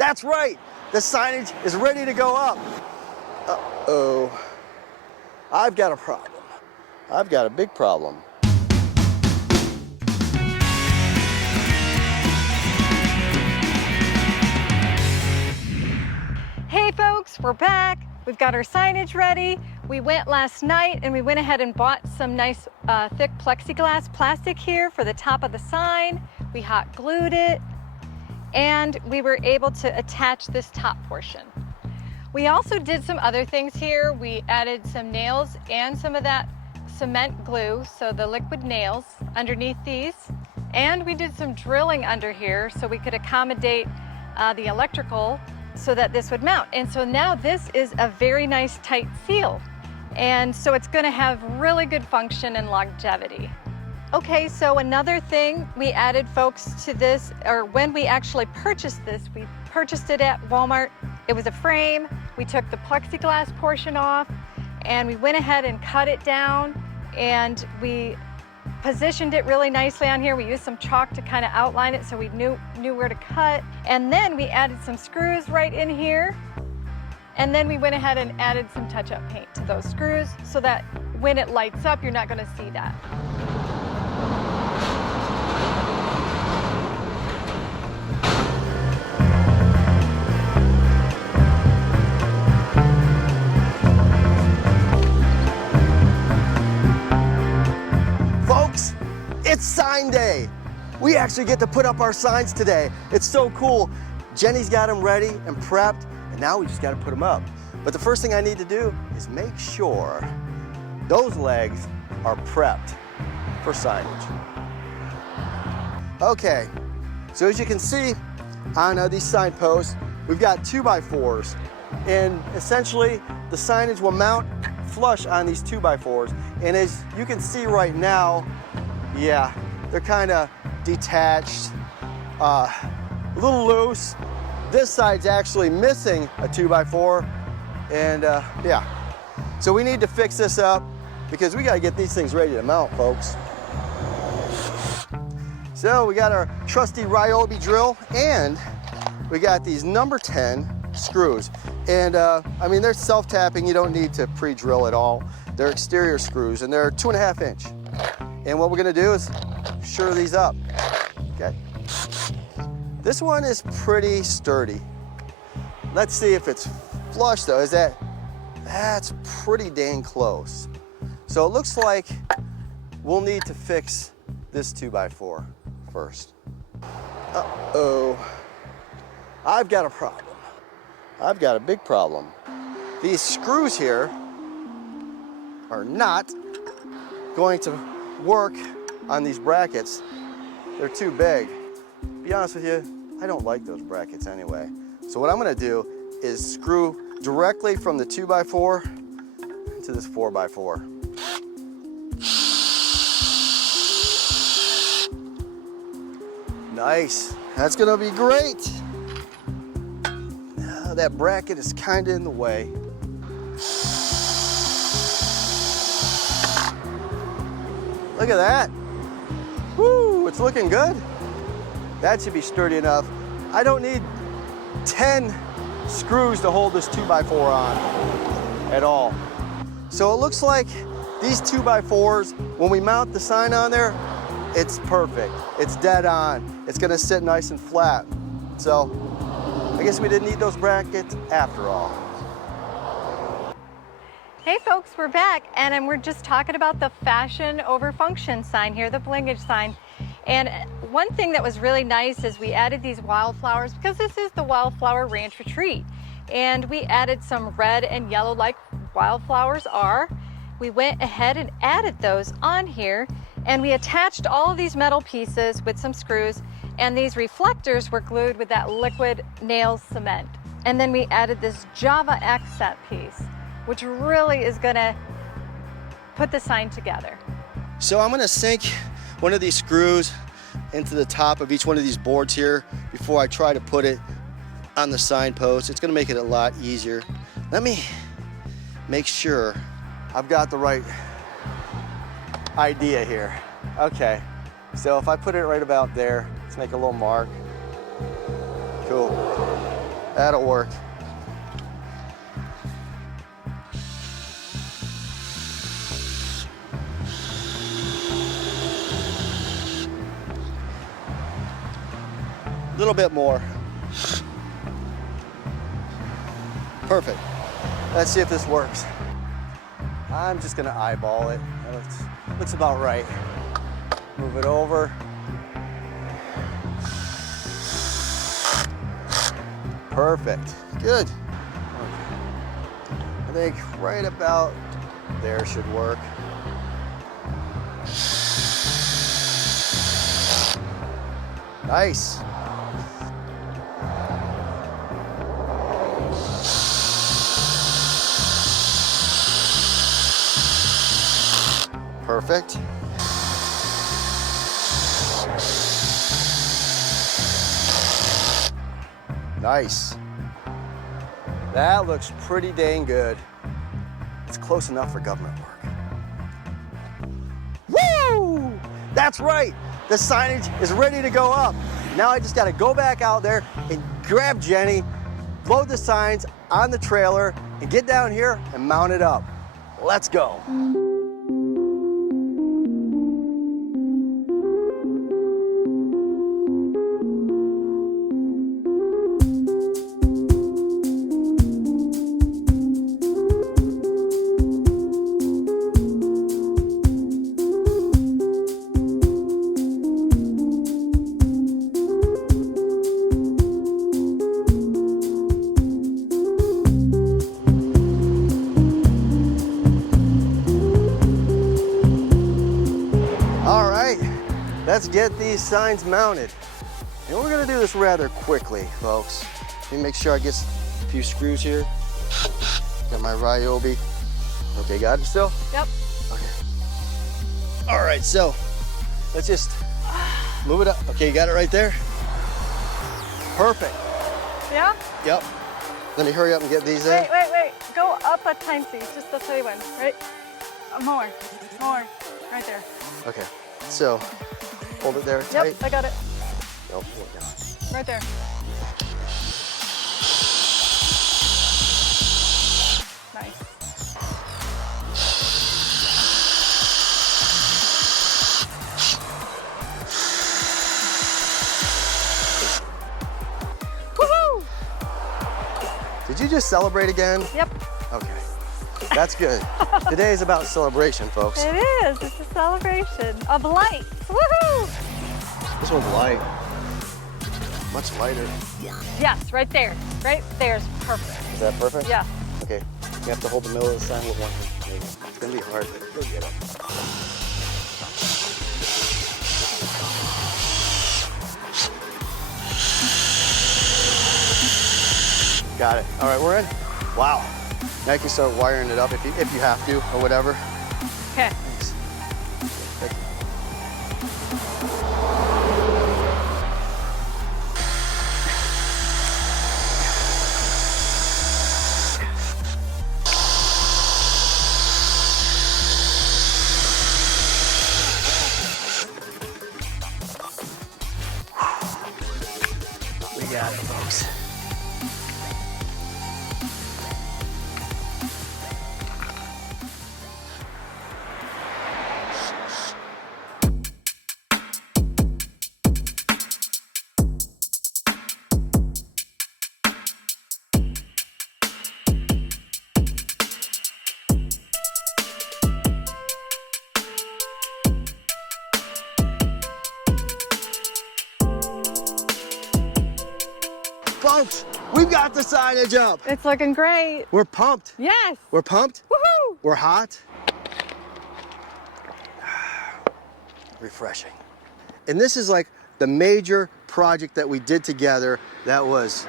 That's right, the signage is ready to go up. Uh-oh, I've got a problem. I've got a big problem. Hey folks, we're back. We've got our signage ready. We went last night and we went ahead and bought some nice thick plexiglass plastic here for the top of the sign. We hot glued it and we were able to attach this top portion. We also did some other things here. We added some nails and some of that cement glue, so the liquid nails underneath these. And we did some drilling under here so we could accommodate the electrical so that this would mount. And so now this is a very nice tight seal. And so it's gonna have really good function and longevity. Okay, so another thing we added, folks, to this, or when we actually purchased this, we purchased it at Walmart. It was a frame. We took the plexiglass portion off and we went ahead and cut it down and we positioned it really nicely on here. We used some chalk to kind of outline it so we knew where to cut. And then we added some screws right in here. And then we went ahead and added some touch-up paint to those screws so that when it lights up, you're not gonna see that. It's sign day. We actually get to put up our signs today. It's so cool. Jenny's got them ready and prepped, and now we just got to put them up. But the first thing I need to do is make sure those legs are prepped for signage. Okay, so as you can see on these signposts, we've got 2x4s, and essentially the signage will mount flush on these 2x4s. And as you can see right now, yeah, they're kind of detached, a little loose. This side's actually missing a 2x4, and yeah. So we need to fix this up because we gotta get these things ready to mount, folks. So we got our trusty Ryobi drill, and we got these number 10 screws. And I mean, they're self-tapping, you don't need to pre-drill at all. They're exterior screws, and they're 2.5 inch. And what we're gonna do is shore these up, okay? This one is pretty sturdy. Let's see if it's flush though. That's pretty dang close. So it looks like we'll need to fix this 2x4 first. Uh-oh, I've got a problem. I've got a big problem. These screws here are not going to work on these brackets. They're too big. To be honest with you, I don't like those brackets anyway. So what I'm gonna do is screw directly from the 2x4 to this 4x4. Nice, that's gonna be great. Now that bracket is kinda in the way. Look at that. Woo, it's looking good. That should be sturdy enough. I don't need 10 screws to hold this 2x4 on at all. So it looks like these 2x4s, when we mount the sign on there, it's perfect. It's dead on. It's gonna sit nice and flat. So I guess we didn't need those brackets after all. Hey folks, we're back and we're just talking about the fashion over function sign here, the blingage sign. And one thing that was really nice is we added these wildflowers because this is the Wildflower Ranch Retreat. And we added some red and yellow like wildflowers are. We went ahead and added those on here and we attached all of these metal pieces with some screws, and these reflectors were glued with that liquid nail cement. And then we added this Java accent piece, which really is gonna put the sign together. So I'm gonna sink one of these screws into the top of each one of these boards here before I try to put it on the signpost. It's gonna make it a lot easier. Let me make sure I've got the right idea here. Okay, so if I put it right about there, let's make a little mark. Cool. That'll work. A little bit more. Perfect. Let's see if this works. I'm just gonna eyeball it. That looks about right. Move it over. Perfect. Good. I think right about there should work. Nice. Perfect. Nice. That looks pretty dang good. It's close enough for government work. Woo! That's right. The signage is ready to go up. Now I just got to go back out there and grab Jenny, load the signs on the trailer, and get down here and mount it up. Let's go. Let's get these signs mounted. And we're gonna do this rather quickly, folks. Let me make sure I get a few screws here. Got my Ryobi. Okay, got it still? Yep. Okay. All right, so let's just move it up. Okay, you got it right there? Perfect. Yeah? Yep. Let me hurry up and get these in. Wait. Go up a tiny, just the tiny one, right? More, right there. Okay, so hold it there tight. Yep, I got it. Nope, hold it down. Right there. Nice. Woohoo! Did you just celebrate again? Yep. Okay, that's good. Today is about celebration, folks. It is. It's a celebration of lights. Woohoo! This one's light. Much lighter. Yes, right there. Right there's perfect. Is that perfect? Yeah. Okay. You have to hold the middle of the sign with one hand. There you go. It's gonna be hard, but you'll get it. Got it. All right, we're in. Wow. Now you can start wiring it up if you have to or whatever. Okay. Thanks. Thank you. We got it, folks. Folks, we've got the signage up. It's looking great. We're pumped. Yes. We're pumped. Woohoo! We're hot. Refreshing. And this is like the major project that we did together that was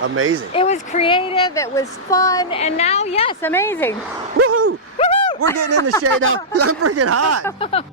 amazing. It was creative, it was fun, and now, yes, amazing. Woohoo! Woohoo! We're getting in the shade now because I'm freaking hot.